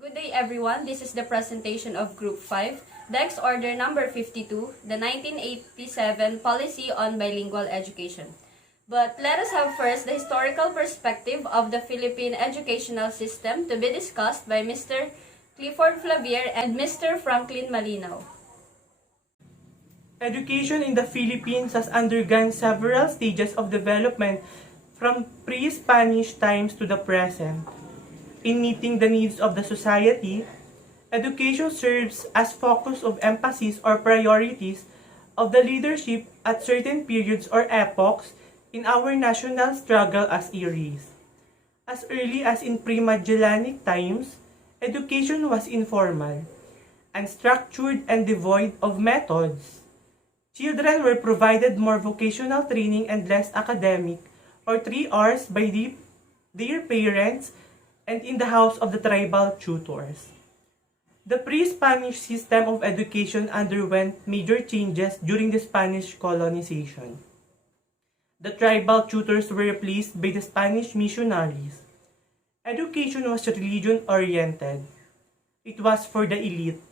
Good day everyone, this is the presentation of Group 5, Decs Order Number 52, the 1987 Policy on Bilingual Education. But let us have first the historical perspective of the Philippine educational system to be discussed by Mr. Clifford Flavier and Mr. Franklin Malinaw. Education in the Philippines has undergone several stages of development from pre-Spanish times to the present. In meeting the needs of the society, education serves as focus of emphasis or priorities of the leadership at certain periods or epochs in our national struggle as a race. As early as in pre-Magellanic times, education was informal, unstructured and devoid of methods. Children were provided more vocational training and less academic, or 3 R's by their parents and in the house of the tribal tutors. The pre-Spanish system of education underwent major changes during the Spanish colonization. The tribal tutors were replaced by the Spanish missionaries. Education was religion-oriented. It was for the elite,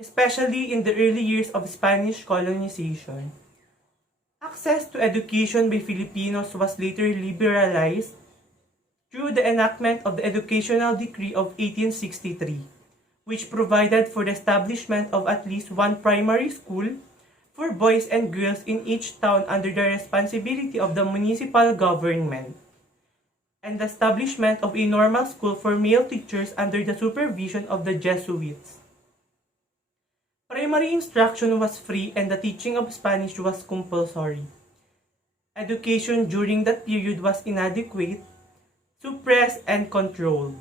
especially in the early years of Spanish colonization. Access to education by Filipinos was later liberalized through the enactment of the Educational Decree of 1863, which provided for the establishment of at least one primary school for boys and girls in each town under the responsibility of the municipal government, and the establishment of a normal school for male teachers under the supervision of the Jesuits. Primary instruction was free and the teaching of Spanish was compulsory. Education during that period was inadequate, suppressed, and controlled.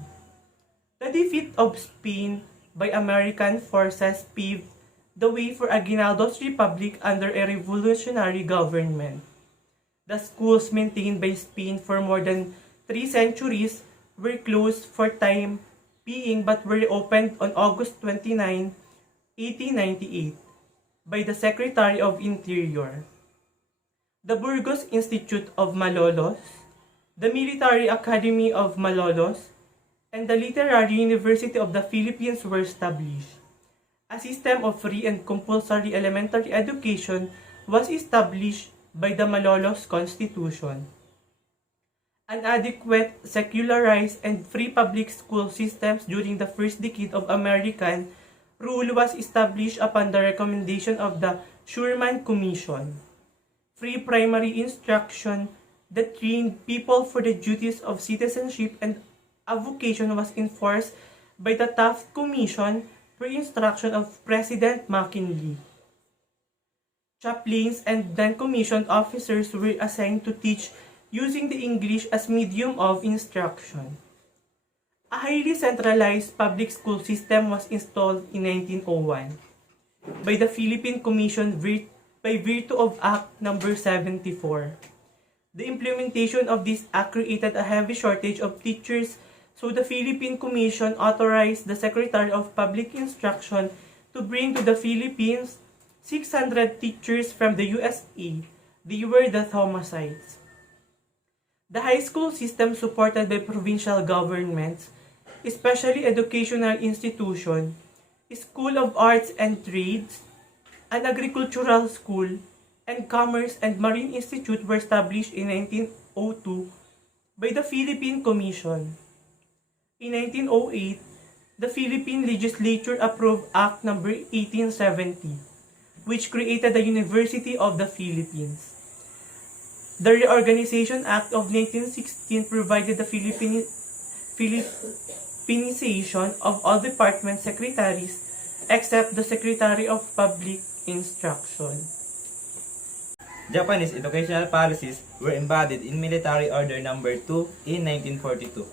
The defeat of Spain by American forces paved the way for Aguinaldo's republic under a revolutionary government. The schools maintained by Spain for more than 3 centuries were closed for time being but were reopened on August 29, 1898 by the Secretary of Interior. The Burgos Institute of Malolos, the Military Academy of Malolos, and the Literary University of the Philippines were established. A system of free and compulsory elementary education was established by the Malolos Constitution. An adequate, secularized, and free public school systems during the first decade of American rule was established upon the recommendation of the Schurman Commission. Free primary instruction that trained people for the duties of citizenship and avocation was enforced by the Taft Commission per instruction of President McKinley. Chaplains and non-commissioned officers were assigned to teach using the English as medium of instruction. A highly centralized public school system was installed in 1901 by the Philippine Commission by virtue of Act No. 74. The implementation of this act created a heavy shortage of teachers, so the Philippine Commission authorized the Secretary of Public Instruction to bring to the Philippines 600 teachers from the USA. They were the Thomasites. The high school system supported by provincial governments, especially educational institutions, School of Arts and Trades, an agricultural school, and Commerce and Marine Institute were established in 1902 by the Philippine Commission. In 1908, the Philippine Legislature approved Act No. 1870, which created the University of the Philippines. The Reorganization Act of 1916 provided the Philippinization of all department secretaries except the Secretary of Public Instruction. Japanese educational policies were embodied in Military Order No. 2 in 1942.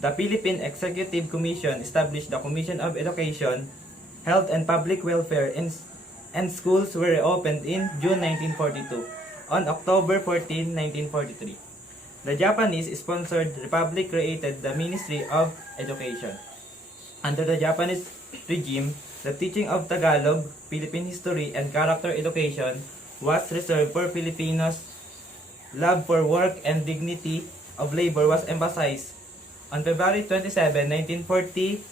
The Philippine Executive Commission established the Commission of Education, Health and Public Welfare, and schools were reopened in June 1942. On October 14, 1943, the Japanese-sponsored republic created the Ministry of Education. Under the Japanese regime, the teaching of Tagalog, Philippine history, and character education was reserved for Filipinos. Love for work and dignity of labor was emphasized. On February 27, 1945,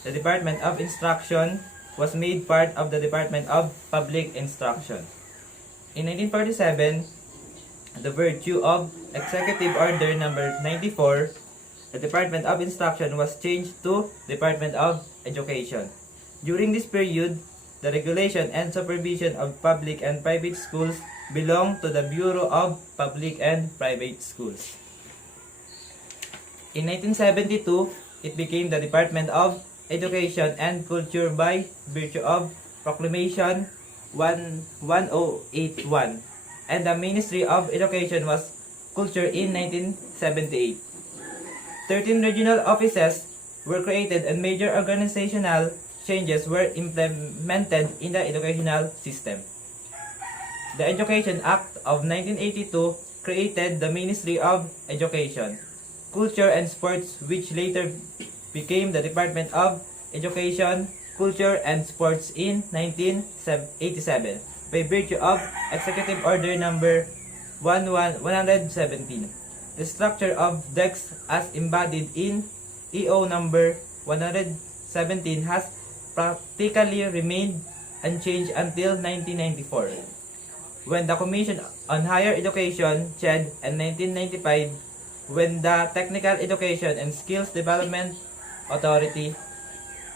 the Department of Instruction was made part of the Department of Public Instruction. In 1947, the virtue of Executive Order Number 94, the Department of Instruction was changed to Department of Education. During this period, the regulation and supervision of public and private schools belonged to the Bureau of Public and Private Schools. In 1972, it became the Department of Education and Culture by virtue of Proclamation 1081, and the Ministry of Education was Culture in 1978. 13 regional offices were created and major organizational changes were implemented in the educational system. The Education Act of 1982 created the Ministry of Education, Culture and Sports, which later became the Department of Education, Culture and Sports in 1987 by virtue of Executive Order Number 117. The structure of Decs as embodied in EO number 117 has practically remained unchanged until 1994, when the Commission on Higher Education, TED, in 1995, when the Technical Education and Skills Development Authority,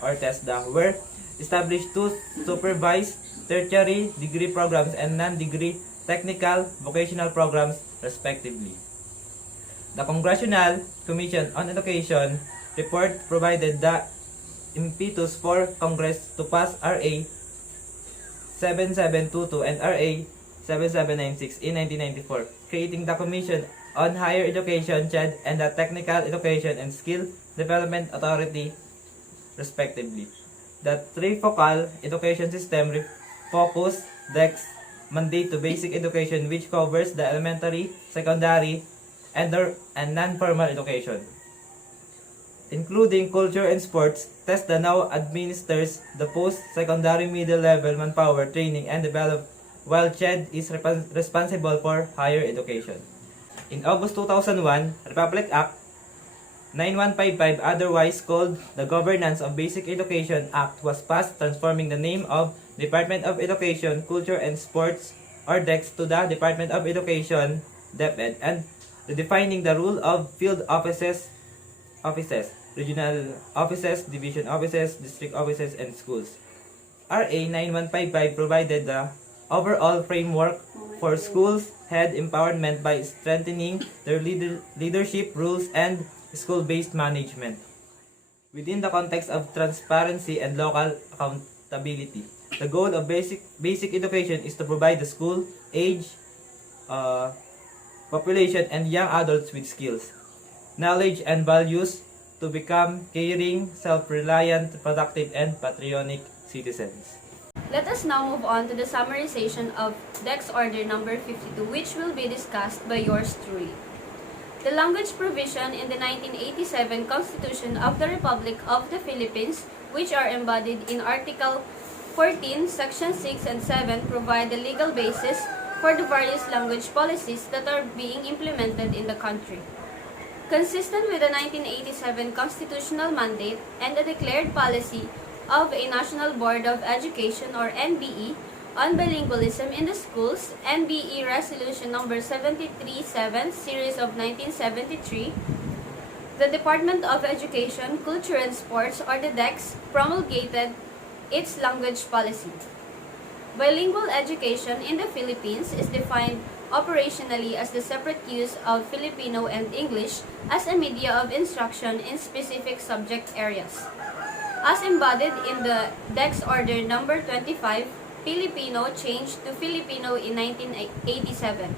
or TESDA, were established to supervise tertiary degree programs and non-degree technical-vocational programs, respectively. The Congressional Commission on Education report provided the impetus for Congress to pass RA 7722 and RA 7796 in 1994, creating the Commission on Higher Education, TED, and the Technical Education and Skill Development Authority, respectively. The trifocal education system focus Decs mandate to basic education, which covers the elementary, secondary, and non-formal education, including culture and sports. TESDA now administers the post-secondary middle-level manpower training and development, while TED is responsible for higher education. In August 2001, Republic Act 9155, otherwise called the Governance of Basic Education Act, was passed, transforming the name of Department of Education, Culture and Sports, or Decs, to the Department of Education, DepEd, and redefining the role of field offices, regional offices, division offices, district offices, and schools. RA 9155 provided the overall framework for schools head empowerment by strengthening their leadership rules and school-based management within the context of transparency and local accountability. The goal of basic education is to provide the school age population and young adults with skills, knowledge, and values to become caring, self-reliant, productive, and patriotic citizens. Let us now move on to the summarization of Decs Order Number 52, which will be discussed by yours truly. The language provision in the 1987 Constitution of the Republic of the Philippines, which are embodied in Article 14, Section 6 and 7, provide the legal basis for the various language policies that are being implemented in the country. Consistent with the 1987 constitutional mandate and the declared policy of a National Board of Education, or NBE, on bilingualism in the schools, NBE Resolution Number 737, Series of 1973, the Department of Education, Culture and Sports, or the Decs, promulgated its language policy. Bilingual education in the Philippines is defined operationally as the separate use of Filipino and English as a media of instruction in specific subject areas. As embodied in the Decs Order Number 25, Filipino changed to Filipino in 1987,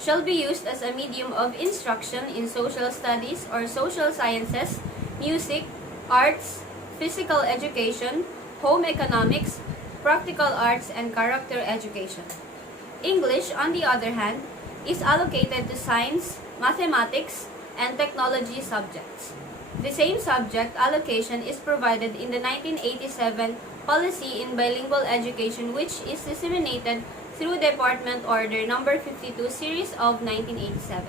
shall be used as a medium of instruction in social studies or social sciences, music, arts, physical education, home economics, practical arts, and character education. English, on the other hand, is allocated to science, mathematics, and technology subjects. The same subject allocation is provided in the 1987 Policy in Bilingual Education, which is disseminated through Department Order Number 52, Series of 1987.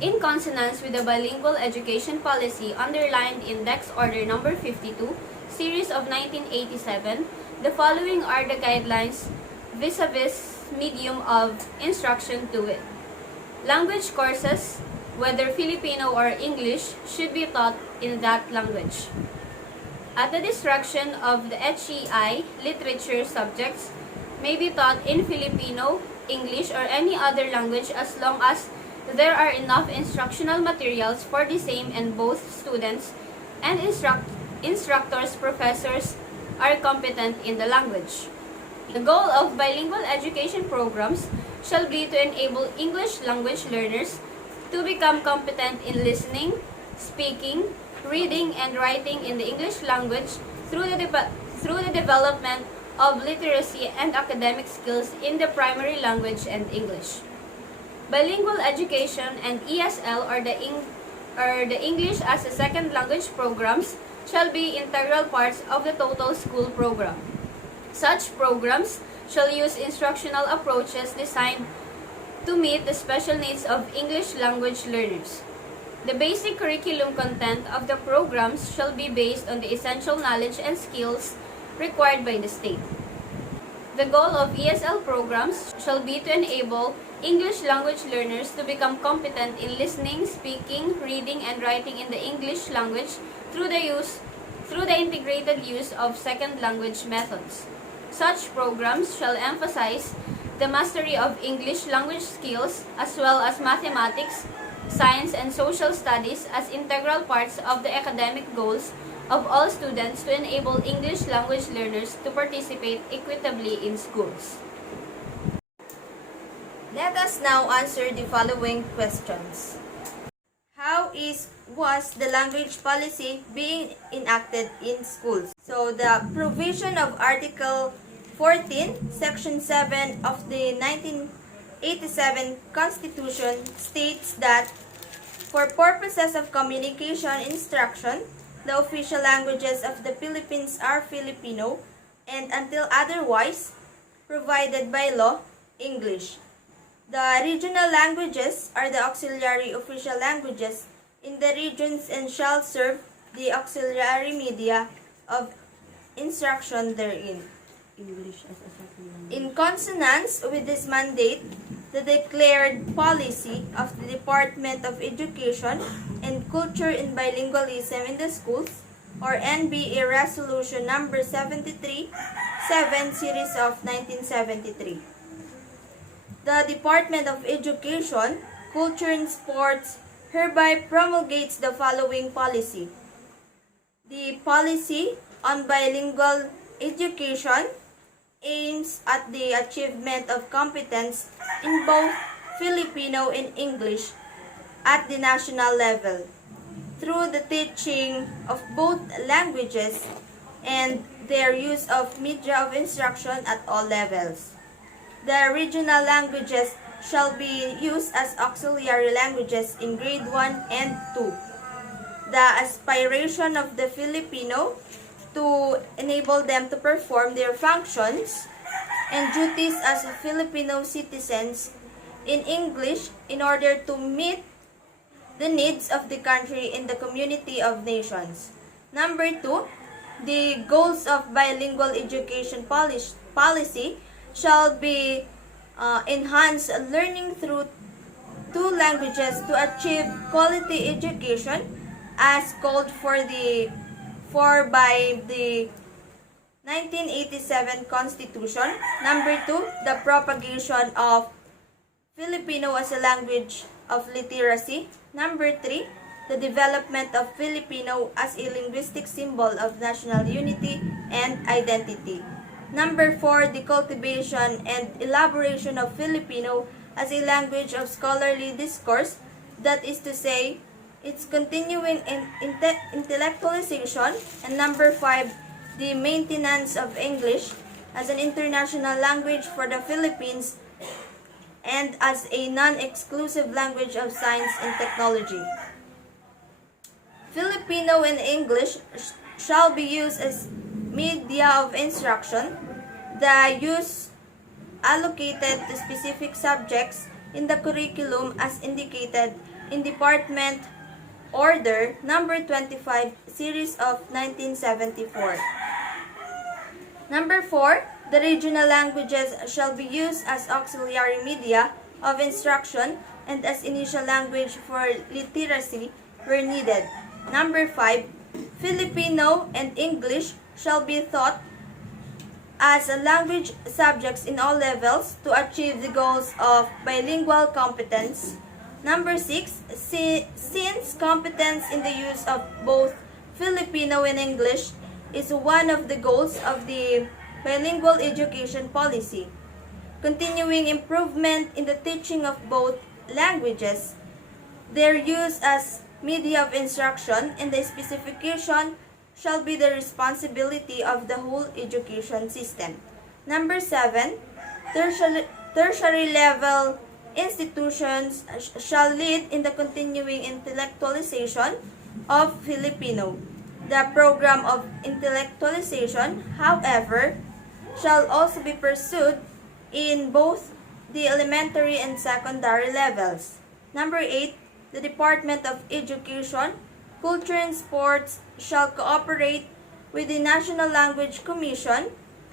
In consonance with the Bilingual Education Policy underlined in Decs Order Number 52, Series of 1987, the following are the guidelines vis-a-vis medium of instruction to it. Language courses, whether Filipino or English, should be taught in that language. At the discretion of the HEI, literature subjects may be taught in Filipino, English, or any other language as long as there are enough instructional materials for the same and both students and instructors, professors are competent in the language. The goal of bilingual education programs shall be to enable English language learners to become competent in listening, speaking, reading, and writing in the English language through the development of literacy and academic skills in the primary language and English. Bilingual education and ESL or the English as a second language programs shall be integral parts of the total school program. Such programs shall use instructional approaches designed to meet the special needs of English language learners. The basic curriculum content of the programs shall be based on the essential knowledge and skills required by the state. The goal of ESL programs shall be to enable English language learners to become competent in listening, speaking, reading, and writing in the English language through the integrated use of second language methods. Such programs shall emphasize the mastery of English language skills as well as mathematics, science, and social studies as integral parts of the academic goals of all students to enable English language learners to participate equitably in schools. Let us now answer the following questions. How was the language policy being enacted in schools? So the provision of Article 14, Section 7 of the 1987 Constitution states that for purposes of communication instruction, the official languages of the Philippines are Filipino and until otherwise provided by law, English. The regional languages are the auxiliary official languages in the regions and shall serve the auxiliary media of instruction therein. English as a second language. In consonance with this mandate, the declared policy of the Department of Education and Culture in Bilingualism in the Schools, or NBA Resolution Number 73, 7 Series of 1973. The Department of Education, Culture and Sports hereby promulgates the following policy. The policy on bilingual education aims at the achievement of competence in both Filipino and English at the national level through the teaching of both languages and their use of media of instruction at all levels. The regional languages shall be used as auxiliary languages in grade 1 and 2. The aspiration of the Filipino to enable them to perform their functions and duties as Filipino citizens in English in order to meet the needs of the country and the community of nations. Number 2, the goals of bilingual education policy shall be enhance learning through two languages to achieve quality education as called for by the 1987 Constitution. Number 2, the propagation of Filipino as a language of literacy. Number 3, the development of Filipino as a linguistic symbol of national unity and identity. Number 4, the cultivation and elaboration of Filipino as a language of scholarly discourse, that is to say, its continuing intellectualization. And number 5, the maintenance of English as an international language for the Philippines and as a non-exclusive language of science and technology. Filipino and English shall be used as media of instruction. The use allocated to specific subjects in the curriculum as indicated in Department Order Number 25, Series of 1974. Number 4, the regional languages shall be used as auxiliary media of instruction and as initial language for literacy where needed. Number 5, Filipino and English shall be taught as a language subjects in all levels to achieve the goals of bilingual competence. Number 6, since competence in the use of both Filipino and English is one of the goals of the Bilingual Education Policy, continuing improvement in the teaching of both languages, their use as media of instruction, and the specification shall be the responsibility of the whole education system. Number 7, tertiary level institutions shall lead in the continuing intellectualization of Filipino. The program of intellectualization, however, shall also be pursued in both the elementary and secondary levels. Number 8, the Department of Education, Culture and Sports shall cooperate with the National Language Commission,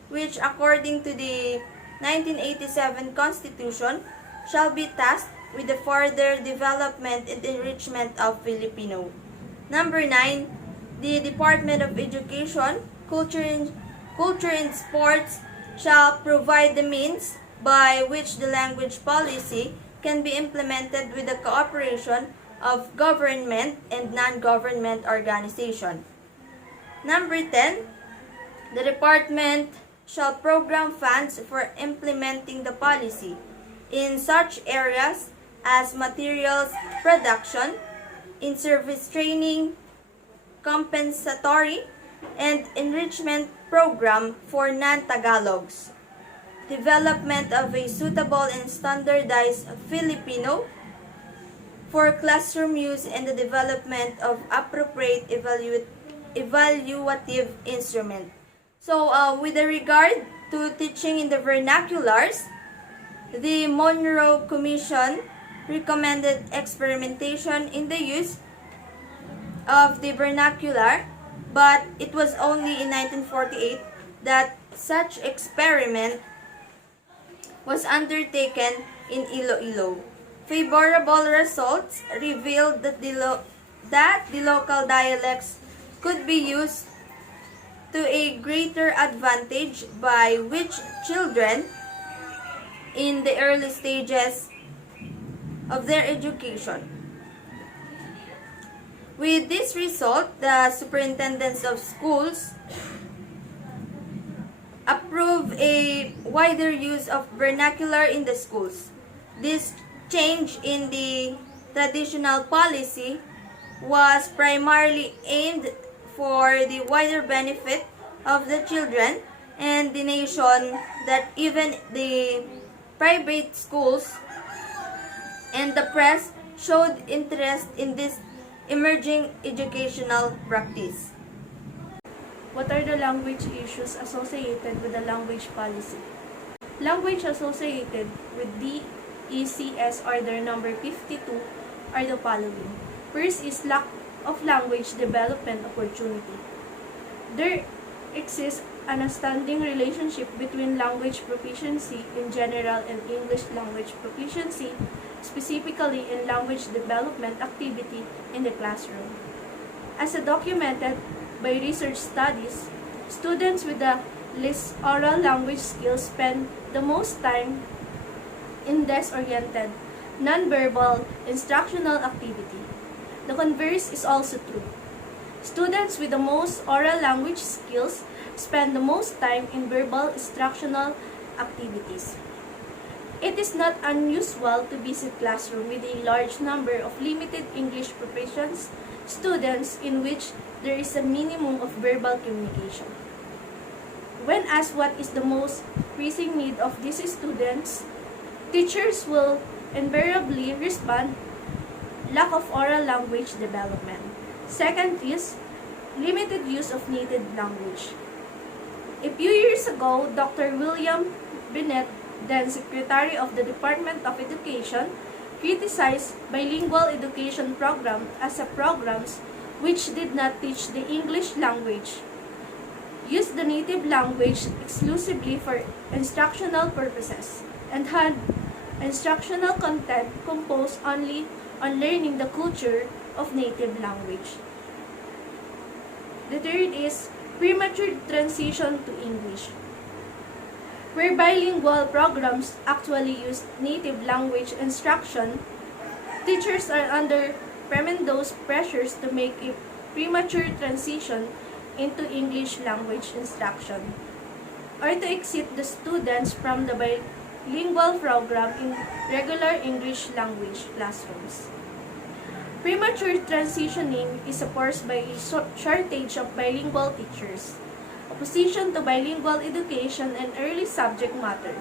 which according to the 1987 Constitution shall be tasked with the further development and enrichment of Filipino. Number 9, the Department of Education, Culture and Sports shall provide the means by which the language policy can be implemented with the cooperation of government and non-government organization. Number 10, the department shall program funds for implementing the policy in such areas as materials production, in-service training, compensatory and enrichment program for non-Tagalogs, development of a suitable and standardized Filipino for classroom use, and the development of appropriate evaluative instrument. So, with regard to teaching in the vernaculars, the Monroe Commission recommended experimentation in the use of the vernacular, but it was only in 1948 that such experiment was undertaken in Iloilo. Favorable results revealed that the local dialects could be used to a greater advantage, by which children in the early stages of their education. With this result, the superintendents of schools approve a wider use of vernacular in the schools. This change in the traditional policy was primarily aimed for the wider benefit of the children and the nation, that even the private schools and the press showed interest in this emerging educational practice. What are the language issues associated with the language policy? Language associated with DECS Order Number 52 are the following. First is lack of language development opportunity. There exists an outstanding relationship between language proficiency in general and English language proficiency, specifically in language development activity in the classroom. As documented by research studies, students with the least oral language skills spend the most time in desk-oriented, non-verbal instructional activity. The converse is also true. Students with the most oral language skills spend the most time in verbal instructional activities. It is not unusual to visit classroom with a large number of limited English proficient students in which there is a minimum of verbal communication. When asked what is the most pressing need of these students, teachers will invariably respond, lack of oral language development. Second is limited use of native language. A few years ago, Dr. William Bennett, then Secretary of the Department of Education, criticized bilingual education program as a programs which did not teach the English language, used the native language exclusively for instructional purposes, and had instructional content composed only on learning the culture of native language. The third is premature transition to English, where bilingual programs actually use native language instruction. Teachers are under tremendous pressures to make a premature transition into English language instruction, or to exit the students from the bilingual program in regular English language classrooms. Premature transitioning is opposed by a shortage of bilingual teachers, opposition to bilingual education and early subject matter,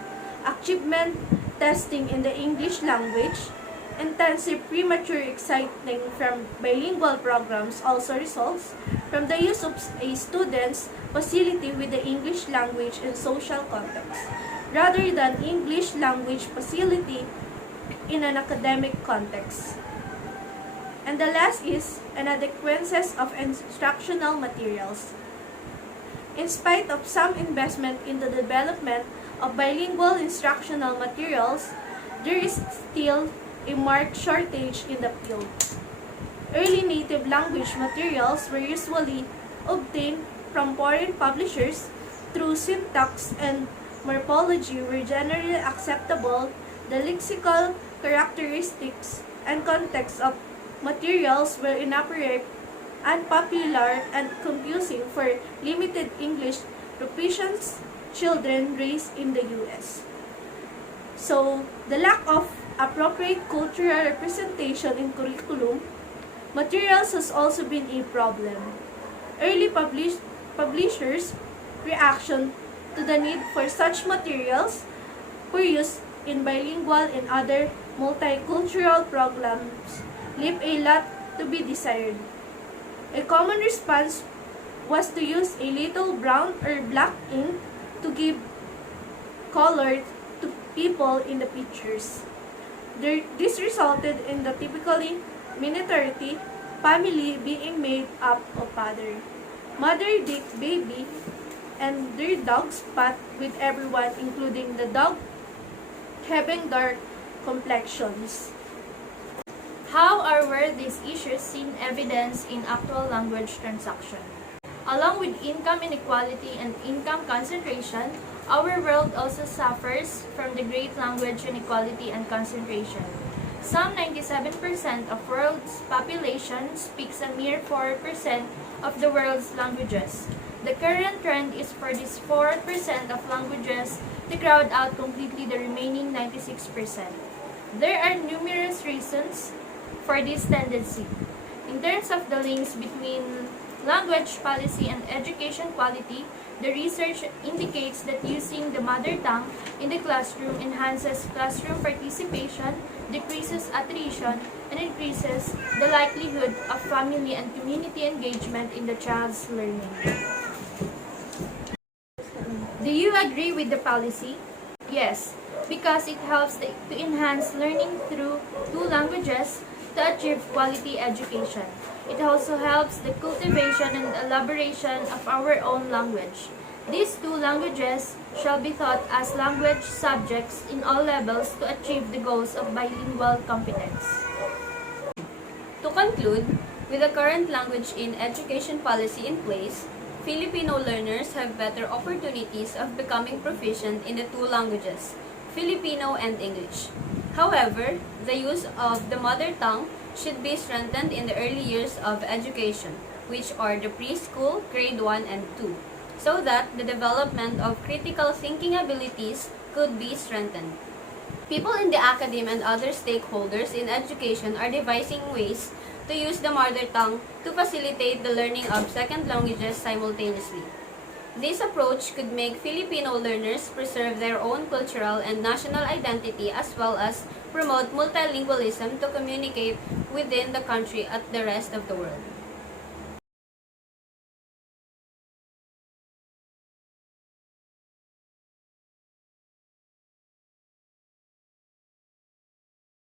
achievement testing in the English language, intensive premature exciting from bilingual programs also results from the use of a student's facility with the English language in social context, rather than English language facility in an academic context. And the last is inadequacies of instructional materials. In spite of some investment in the development of bilingual instructional materials, there is still a marked shortage in the field. Early native language materials were usually obtained from foreign publishers through syntax and morphology were generally acceptable. The lexical characteristics and context of materials were inappropriate, unpopular, and confusing for limited English proficient children raised in the U.S. So, the lack of appropriate cultural representation in curriculum materials has also been a problem. Early publishers' reaction to the need for such materials for use in bilingual and other multicultural programs leave a lot to be desired. A common response was to use a little brown or black ink to give color to people in the pictures. This resulted in the typically minority family being made up of father, mother, baby, and their dog's path with everyone, including the dog, having dark complexions. How were these issues seen evidence in actual language transaction? Along with income inequality and income concentration, our world also suffers from the great language inequality and concentration. Some 97% of world's population speaks a mere 4% of the world's languages. The current trend is for this 4% of languages to crowd out completely the remaining 96%. There are numerous reasons for this tendency. In terms of the links between language policy and education quality, the research indicates that using the mother tongue in the classroom enhances classroom participation, decreases attrition, and increases the likelihood of family and community engagement in the child's learning. Do you agree with the policy? Yes, because it helps to enhance learning through two languages to achieve quality education. It also helps the cultivation and elaboration of our own language. These two languages shall be taught as language subjects in all levels to achieve the goals of bilingual competence. To conclude, with the current language in education policy in place, Filipino learners have better opportunities of becoming proficient in the two languages, Filipino and English. However, the use of the mother tongue should be strengthened in the early years of education, which are the preschool, grade 1 and 2, so that the development of critical thinking abilities could be strengthened. People in the academe and other stakeholders in education are devising ways to use the mother tongue to facilitate the learning of second languages simultaneously. This approach could make Filipino learners preserve their own cultural and national identity as well as promote multilingualism to communicate within the country and the rest of the world.